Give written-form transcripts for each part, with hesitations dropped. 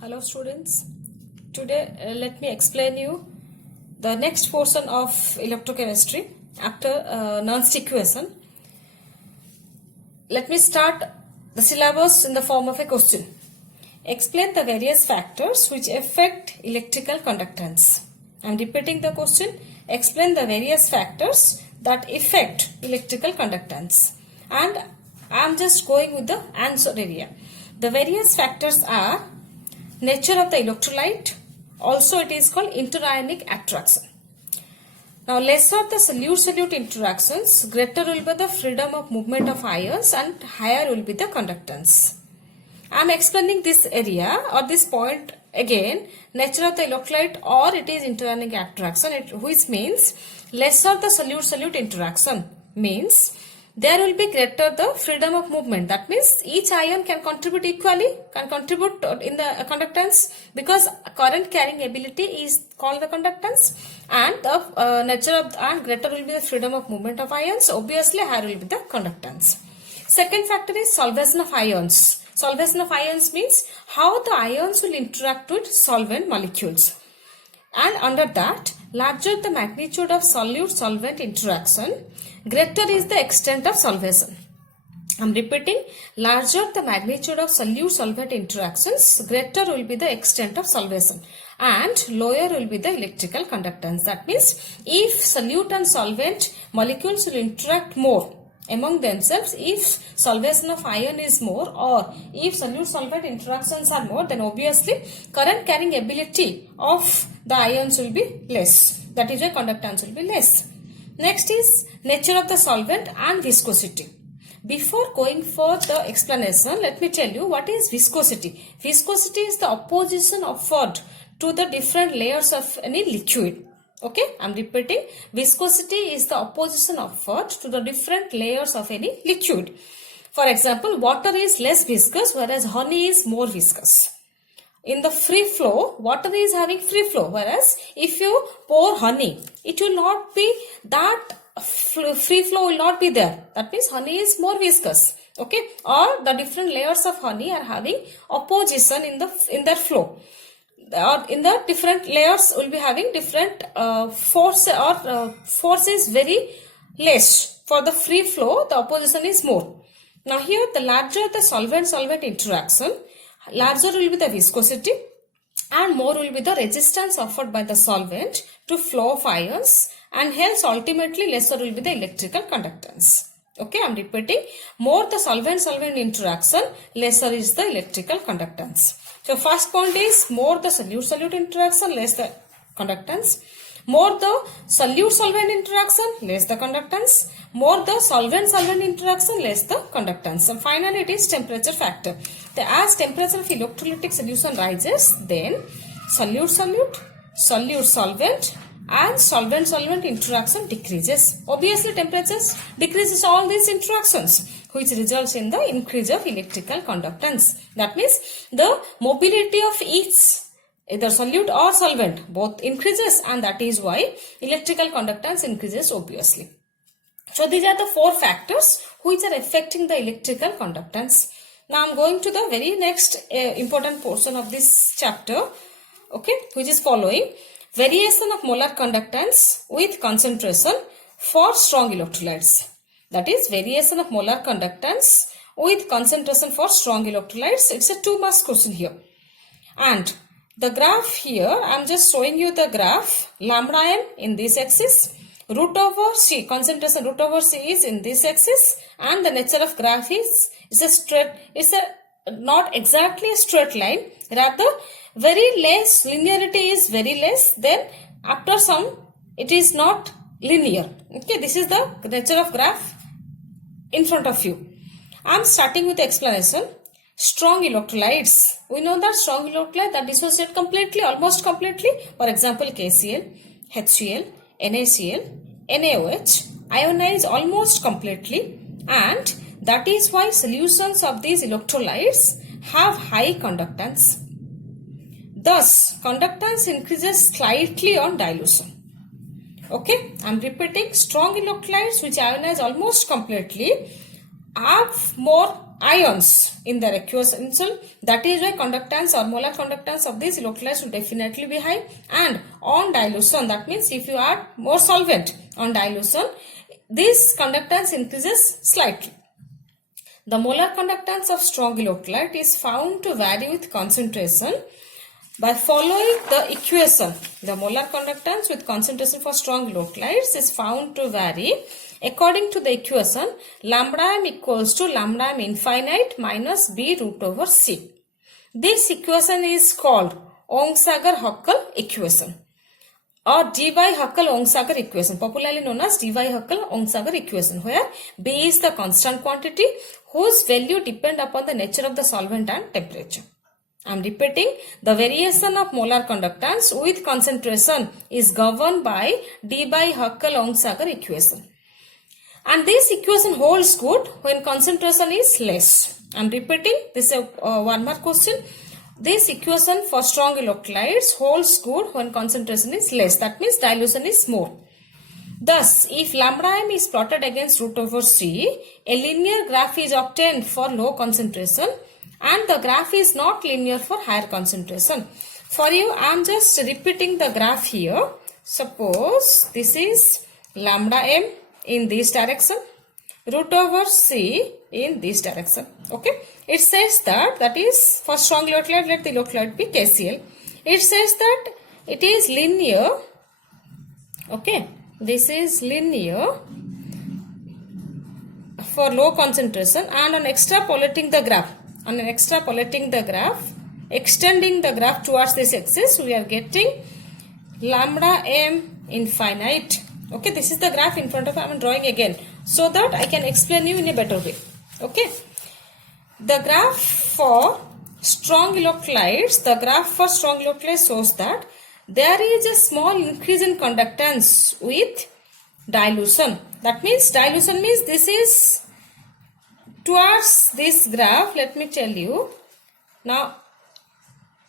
Hello students, today let me explain you the next portion of electrochemistry after Nernst equation. Let me start the syllabus in the form of a question. Explain the various factors which affect electrical conductance. I am repeating the question. Explain the various factors that affect electrical conductance. And I am just going with the answer area. The various factors are nature of the electrolyte, also it is called interionic attraction. Now lesser the solute-solute interactions, greater will be the freedom of movement of ions and higher will be the conductance. I am explaining this area or this point again, nature of the electrolyte or it is interionic attraction, which means lesser the solute-solute interaction means there will be greater the freedom of movement. That means each ion can contribute equally, can contribute in the conductance because current carrying ability is called the conductance, and the nature of and greater will be the freedom of movement of ions. Obviously, higher will be the conductance. Second factor is solvation of ions. Solvation of ions means how the ions will interact with solvent molecules. And under that, larger the magnitude of solute-solvent interaction, greater is the extent of solvation. I am repeating, larger the magnitude of solute-solvent interactions, greater will be the extent of solvation and lower will be the electrical conductance. That means, if solute and solvent molecules will interact more among themselves, if solvation of ion is more or if solute-solvent interactions are more, then obviously current carrying ability of the ions will be less. That is why conductance will be less. Next is nature of the solvent and viscosity. Before going for the explanation, let me tell you what is viscosity. Viscosity is the opposition offered to the different layers of any liquid. Okay, I am repeating. Viscosity is the opposition offered to the different layers of any liquid. For example, water is less viscous whereas honey is more viscous. In the free flow, water is having free flow, whereas if you pour honey, it will not be that free flow will not be there. That means honey is more viscous. Okay, or the different layers of honey are having opposition in their flow. Or in the different layers will be having different force or force is very less. For the free flow, the opposition is more. Now here, the larger the solvent-solvent interaction, larger will be the viscosity and more will be the resistance offered by the solvent to flow of ions, and hence ultimately lesser will be the electrical conductance. Okay, I am repeating, more the solvent-solvent interaction, lesser is the electrical conductance. So first point is more the solute-solute interaction, less the conductance. More the solute-solvent interaction, less the conductance. More the solvent-solvent interaction, less the conductance. And finally it is temperature factor. As temperature of electrolytic solution rises, then solute-solute, solute-solvent and solvent-solvent interaction decreases. Obviously temperature decreases all these interactions, which results in the increase of electrical conductance. That means the mobility of each, either solute or solvent, both increases, and that is why electrical conductance increases obviously. So these are the four factors which are affecting the electrical conductance. Now I am going to the very next important portion of this chapter, okay, which is following. Variation of molar conductance with concentration for strong electrolytes. That is variation of molar conductance with concentration for strong electrolytes. It's a 2 marks question here. And the graph here, I am just showing you the graph. Lambda n in this axis, root over C, concentration root over C is in this axis, and the nature of graph is a straight, it's a not exactly a straight line, rather very less, linearity is very less, then after some it is not linear. Okay, this is the nature of graph in front of you. I am starting with the explanation. Strong electrolytes. We know that strong electrolytes that dissociate completely, almost completely. For example, KCl, HCl, NaCl, NaOH ionize almost completely, and that is why solutions of these electrolytes have high conductance. Thus, conductance increases slightly on dilution. Okay, I am repeating, strong electrolytes which ionize almost completely have more ions in their aqueous solution. That is why conductance or molar conductance of these electrolytes will definitely be high. And on dilution, that means if you add more solvent on dilution, this conductance increases slightly. The molar conductance of strong electrolyte is found to vary with concentration by following the equation. The molar conductance with concentration for strong electrolytes is found to vary according to the equation lambda m equals to lambda m infinite minus b root over c. This equation is called Onsager-Huckel equation or Debye-Huckel-Onsager equation, popularly known as Debye-Huckel-Onsager equation, where B is the constant quantity whose value depend upon the nature of the solvent and temperature. I am repeating, the variation of molar conductance with concentration is governed by Debye-Huckel-Onsager equation. And this equation holds good when concentration is less. I am repeating, this is one more question. This equation for strong electrolytes holds good when concentration is less. That means dilution is more. Thus, if lambda m is plotted against root over c, a linear graph is obtained for low concentration and the graph is not linear for higher concentration. For you, I am just repeating the graph here. Suppose this is lambda m in this direction, root over c in this direction. Okay, it says that is for strong electrolyte, let the electrolyte be KCl. It says that it is linear. Okay, this is linear for low concentration, and on extrapolating the graph, extending the graph towards this axis, we are getting lambda m infinite. Okay, this is the graph in front of I am drawing again so that I can explain you in a better way. Okay, the graph for strong electrolytes, shows that there is a small increase in conductance with dilution. That means dilution means this is towards this graph. Let me tell you. Now,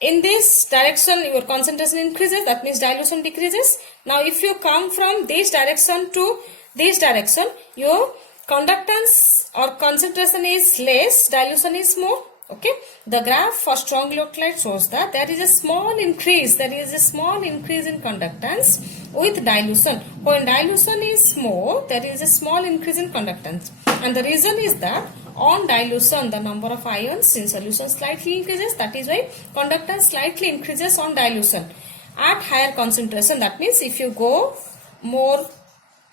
in this direction your concentration increases, that means dilution decreases. Now, if you come from this direction to this direction, your conductance or concentration is less, dilution is more. Okay, the graph for strong electrolyte shows that there is a small increase in conductance with dilution. When dilution is more, there is a small increase in conductance, and the reason is that on dilution the number of ions in solution slightly increases. That is why conductance slightly increases on dilution at higher concentration. That means if you go more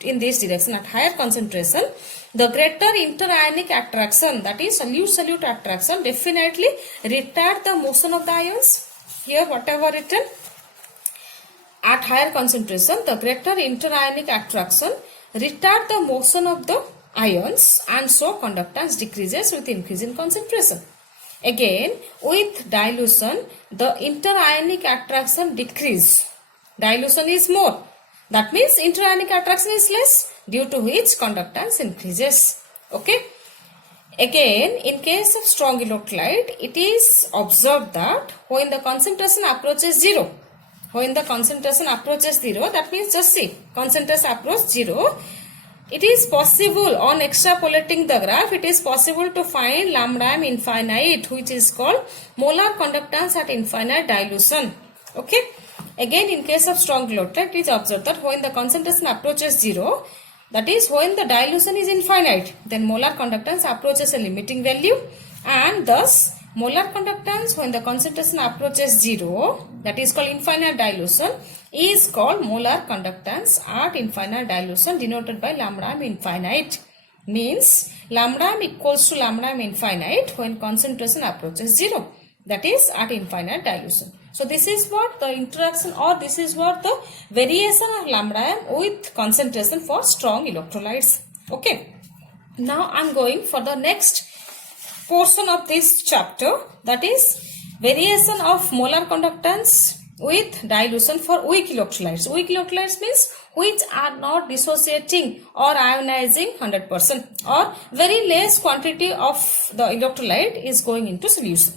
in this direction at higher concentration, the greater interionic attraction, that is solute attraction, definitely retard the motion of the ions. Here whatever written, at higher concentration the greater interionic attraction retard the motion of the ions, and so conductance decreases with increase in concentration. Again, with dilution the interionic attraction decrease, dilution is more. That means interionic attraction is less, due to which conductance increases. Okay. Again, in case of strong electrolyte, it is observed that when the concentration approaches zero, that means just see, concentration approaches zero, it is possible on extrapolating the graph, it is possible to find lambda m infinite, which is called molar conductance at infinite dilution. Okay. Again, in case of strong electrolyte, it is observed that when the concentration approaches zero, that is when the dilution is infinite, then molar conductance approaches a limiting value, and thus molar conductance when the concentration approaches zero, that is called infinite dilution, is called molar conductance at infinite dilution, denoted by lambda m infinite. Means lambda m equals to lambda m infinite when concentration approaches zero, that is at infinite dilution. So this is what the interaction, or this is what the variation of lambda m with concentration for strong electrolytes. Okay. Now I am going for the next portion of this chapter, that is variation of molar conductance with dilution for weak electrolytes. Weak electrolytes means which are not dissociating or ionizing 100%, or very less quantity of the electrolyte is going into solution.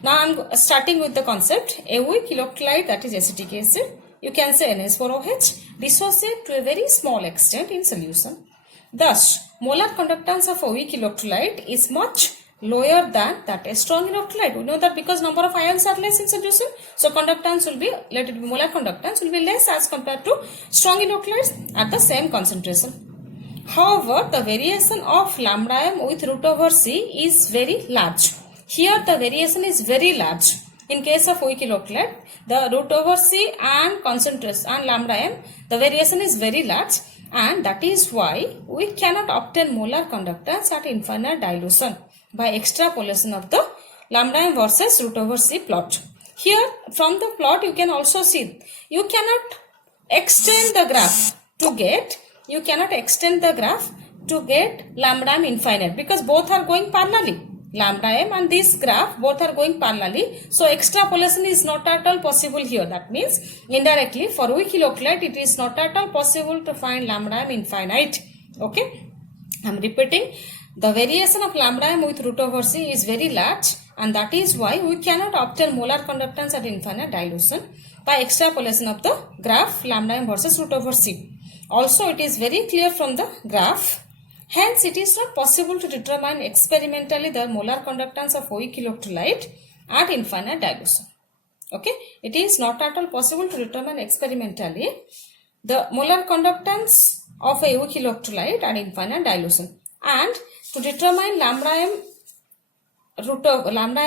Now I am starting with the concept. A weak electrolyte, that is acetic acid, you can say NH4OH, dissociate to a very small extent in solution. Thus, molar conductance of a weak electrolyte is much lower than that a strong electrolyte. We know that because number of ions are less in solution, so conductance will be, let it be molar conductance will be less as compared to strong electrolytes at the same concentration. However, the variation of lambda m with root over C is very large. Here the variation is very large. In case of weak electrolyte, the root over C and concentration and lambda m, the variation is very large, and that is why we cannot obtain molar conductance at infinite dilution by extrapolation of the lambda m versus root over C plot. Here from the plot you can also see you cannot extend the graph to get lambda m infinite because both are going parallelly. Lambda m and this graph both are going parallelly, so extrapolation is not at all possible here. That means indirectly for weak electrolyte it is not at all possible to find lambda m infinite. Okay, I am repeating, the variation of lambda m with root over C is very large, and that is why we cannot obtain molar conductance at infinite dilution by extrapolation of the graph lambda m versus root over C. Also, it is very clear from the graph. Hence, it is not possible to determine experimentally the molar conductance of weak electrolyte at infinite dilution. Okay, it is not at all possible to determine experimentally the molar conductance of a weak electrolyte at infinite dilution. And to determine lambda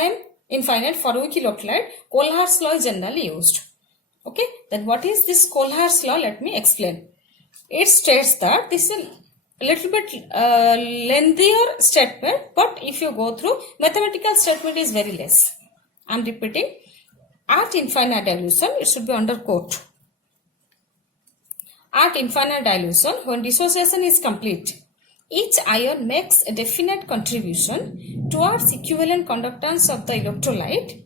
m infinite for weak electrolyte, Kohlhaas law is generally used. Okay, then what is this Kohlhaas law? Let me explain. It states that this is a little bit lengthier statement, but if you go through, mathematical statement is very less. I am repeating, at infinite dilution, it should be under quote. At infinite dilution, when dissociation is complete, each ion makes a definite contribution towards equivalent conductance of the electrolyte,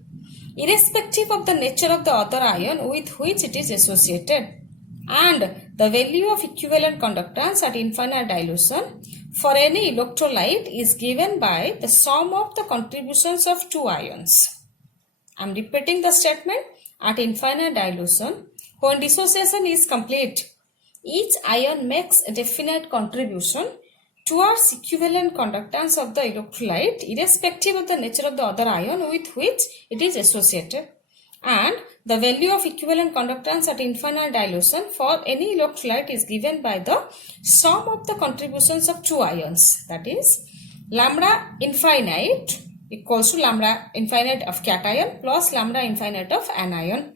irrespective of the nature of the other ion with which it is associated. And the value of equivalent conductance at infinite dilution for any electrolyte is given by the sum of the contributions of two ions. I am repeating the statement. At infinite dilution, when dissociation is complete, each ion makes a definite contribution towards equivalent conductance of the electrolyte irrespective of the nature of the other ion with which it is associated. And the value of equivalent conductance at infinite dilution for any electrolyte is given by the sum of the contributions of two ions. That is, lambda infinite equals to lambda infinite of cation plus lambda infinite of anion,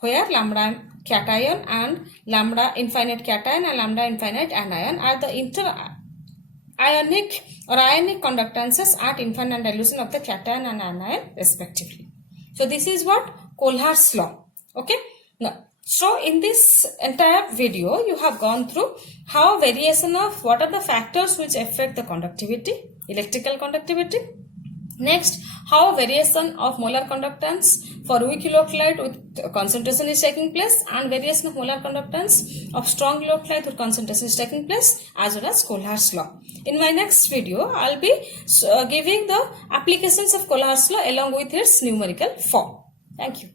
where lambda cation and lambda infinite cation and lambda infinite anion are the inter-ionic or ionic conductances at infinite dilution of the cation and anion respectively. So this is what Kohlhaas law. Okay. Now, so in this entire video, you have gone through how variation of what are the factors which affect the conductivity, electrical conductivity. Next, how variation of molar conductance for weak electrolyte with concentration is taking place, and variation of molar conductance of strong electrolyte with concentration is taking place, as well as Kohlhaas law. In my next video, I will be giving the applications of Kohlhaas law along with its numerical form. Thank you.